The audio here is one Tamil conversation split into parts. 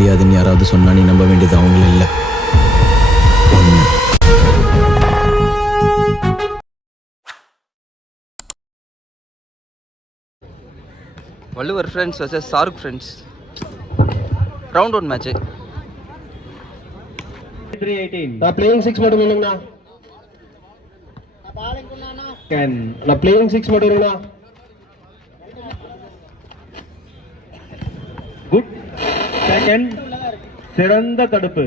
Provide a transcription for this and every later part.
முடியாதுன்னு யாராவது சொன்னா நீ நம்ப வேண்டியது அவங்கள இல்லை, ஒன்று. Valluvar friends versus Shahrukh friends, round 1 match. 318. நான் பிளேயிங் 6 மட்டும் இல்லைங்கண்ணா. நான் பிளேயிங் 6 மட்டும் இல்லைங்கண்ணா. குட் செகண்ட், சிறந்த தடுப்பு.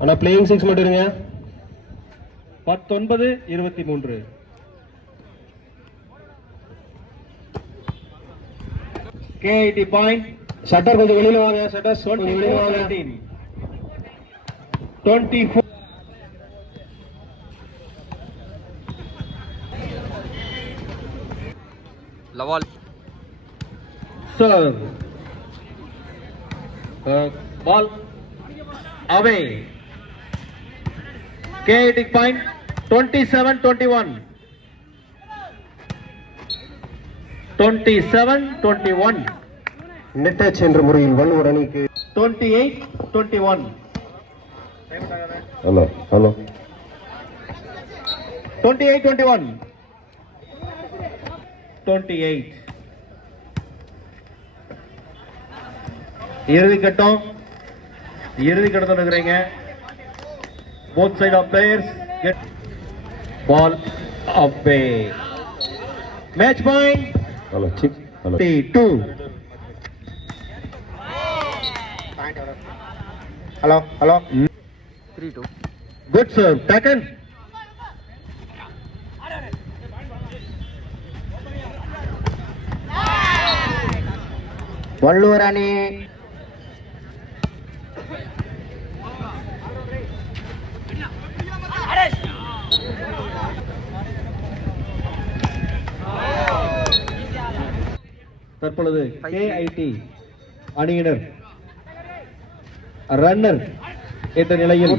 ஆனா பிளேயிங் 6 மட்டும் இருங்க. 19-23. KIT point. ஷட்டர் கொஞ்சம் வெளியில வாங்க. ஷட்டர் கொஞ்சம் வெளியில வாங்க. 24. லவால் serve. Ball away. KIT point 27-21. 27-21. Net touch என்ற முறையில் வள்ளுவர் அணிக்கு 28-21. ஹலோ 28-21. 28. இறுதி கட்டம் இருக்கிறீங்க. both side of players get ball away. Match point. Hello 2. Hello 3-2. good serve taken. Valluvar அணி தற்பொழுது KIT அணியினர் ரன்னர் என்ற நிலையில்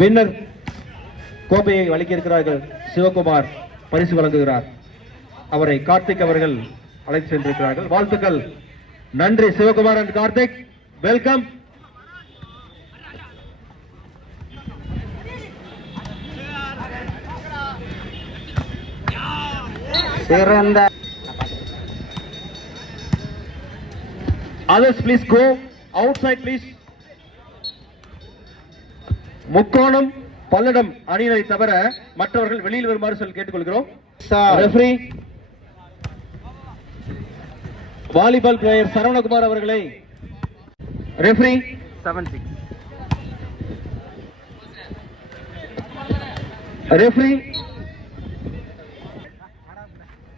வின்னர் கோப்பையை வழங்கி இருக்கிறார்கள். சிவகுமார் பரிசு வழங்குகிறார். அவரை கார்த்திக் அவர்கள் அழைத்து சென்றிருக்கிறார்கள். வாழ்த்துக்கள். நன்றி சிவகுமார் அண்ட் கார்த்திக். வெல்கம். சிறந்த others please go outside please. முக்கோணம் பல்லடம் அணியினரை தவிர மற்றவர்கள் வெளியில் வருமாறு சொல்லி கேட்டுக்கொள்கிறோம். ரெஃபரி வாலிபால் பிளேயர் சரவணகுமார் அவர்களை referee 7-6. Referee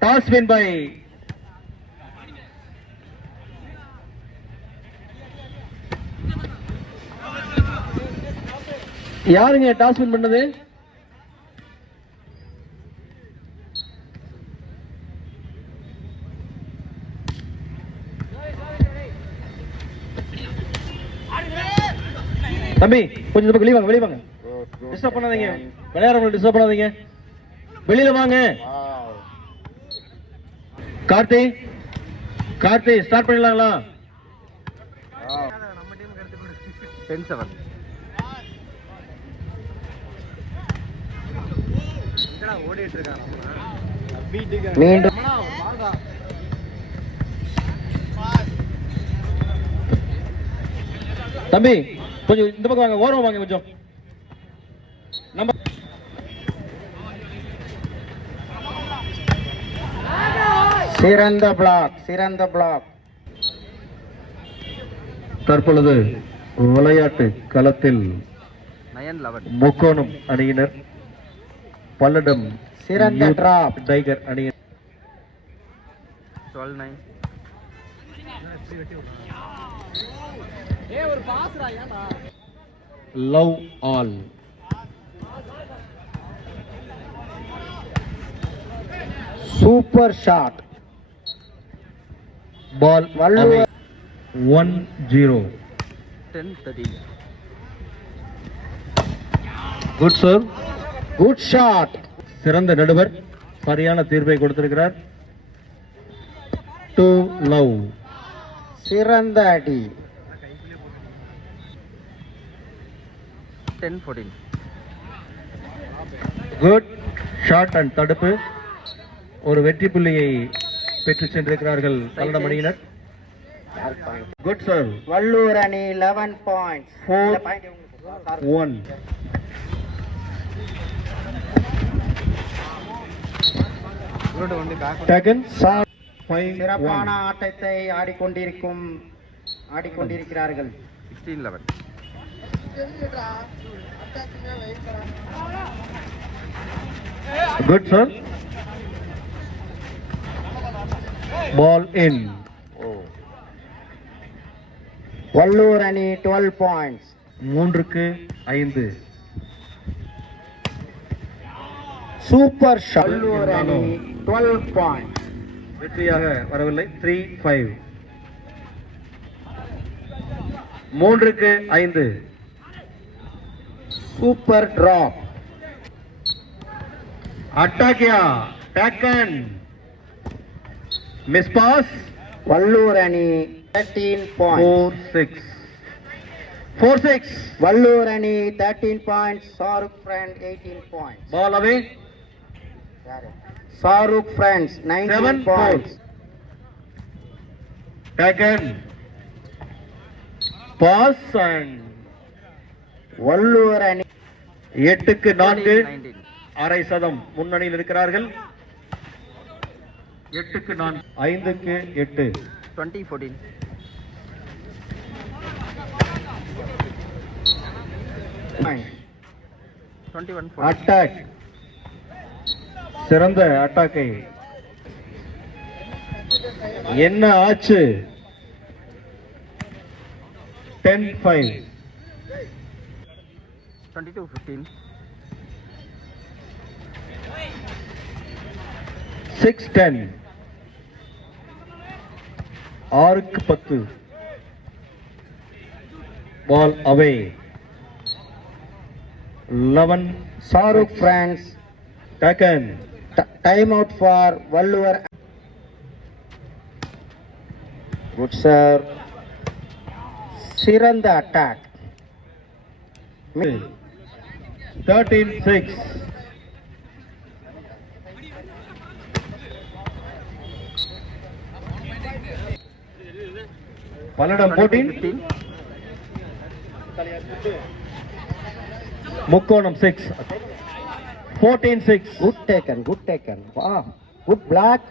toss win by யாருங்க டாஸ் வின் பண்ணது? தம்பி கொஞ்சம் வெளியே வாங்க. டிஸ்டர்ப் பண்ணாதீங்க. விளையாடுறவங்களை டிஸ்டர்ப் பண்ணாதீங்க. வெளியில வாங்க. கார்த்தி ஸ்டார்ட் பண்ணிடலாங்களா? 10-7. ஓடிட்டு இருக்காங்க. மீண்டும் தம்பி கொஞ்சம் இந்த பக்கம் வாங்க. ஓரம் வாங்க கொஞ்சம். நம்ம சிறந்த பிளாக். தற்பொழுது விளையாட்டு களத்தில் 9-11. முக்கோணம் அணியினர் பல்லடம் சிறந்த டிராப் டைகர் அணியினர் 12-9. Love all. Super shot. Ball 1-0. 10-13. Good serve, good shot. சிறந்த நடுவர் சரியான தீர்ப்பை கொடுத்திருக்கிறார். 2 லவ். சிறந்த அடி. 10-14. குட் ஷாட் அண்ட் தடுப்பு. ஒரு வெற்றி புள்ளியை பெற்று சென்றிருக்கிறார்கள் பல்லடம் அணியினர். Good serve. வள்ளூர் அணி 11 பாயிண்ட்ஸ். 4-1. Taken. 5-1. சிறப்பான ஆட்டத்தை ஆடிக்கொண்டிருக்கிறார்கள். 16-11. Good sir. Ball in. Vallur அணி 12 பாயிண்ட்ஸ். 3-5. Super shot. வள்ளூர் அணி 12 பாயிண்ட்ஸ். வெற்றியாக வரவில்லை. 3-5. 3-5. Super drop. அட்டாக்கியா டேக்கன். Miss pass. வள்ளூர் அணி 13 பாயிண்ட்ஸ். 4-6. வள்ளூர் அணி 13 points. Shahrukh friend 18 points. Ball away. Shahrukh friends 19 points. Taken. Pass and Vallur அணி 8-4. 19. அரை சதம் முன்னணியில் இருக்கிறார்கள். 8-4. 5-8. 20-14. பாயிண்ட்ஸ். 21-14. அட்டாக். சிறந்த அட்டாக்கை. என்ன ஆச்சு? 10-5. 22-15. 6-10. 6-10. Ball away. 11. Shahrukh friends taken. Time out for Valluvar. Good serve. சிறந்த அட்டாக். 13-6. பல்லடம் 14. 15. முக்கோணம் 6. 14-6. Good taken. வா, good block.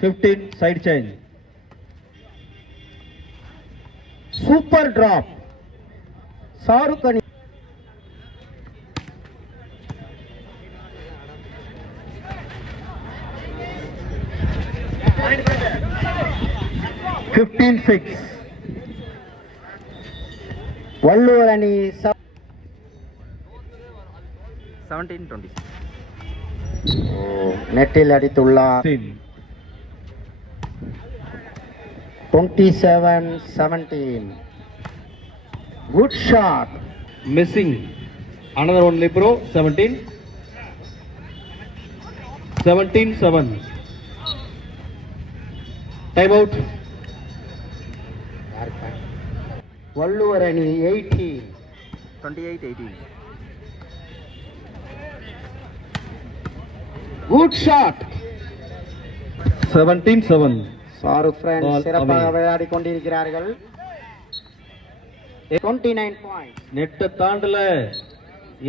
15 side change. Super drop. Shahrukh அணி 15-6. வள்ளூர் அணி 17-26. நெட்டில் அடித்துள்ளார். 27-17. Good shot. Missing. Another one libero. 17. 17-7. Time out. Vallur அணி 18. 28-18. Good shot. 17-7. Shahrukh friends Ball சிறப்பாக away. விளையாடி கொண்டிருக்கிறார்கள். 29 பாயிண்ட்ஸ். நெட்ட தாண்டல.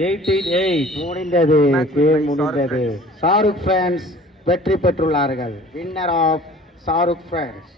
18-8. முடிந்தது. Match கேம் by முடிந்தது. Shahrukh ஷாருக் ஃப்ரெண்ட்ஸ் வெற்றி பெற்றுள்ளார்கள். Winner of Shahrukh friends.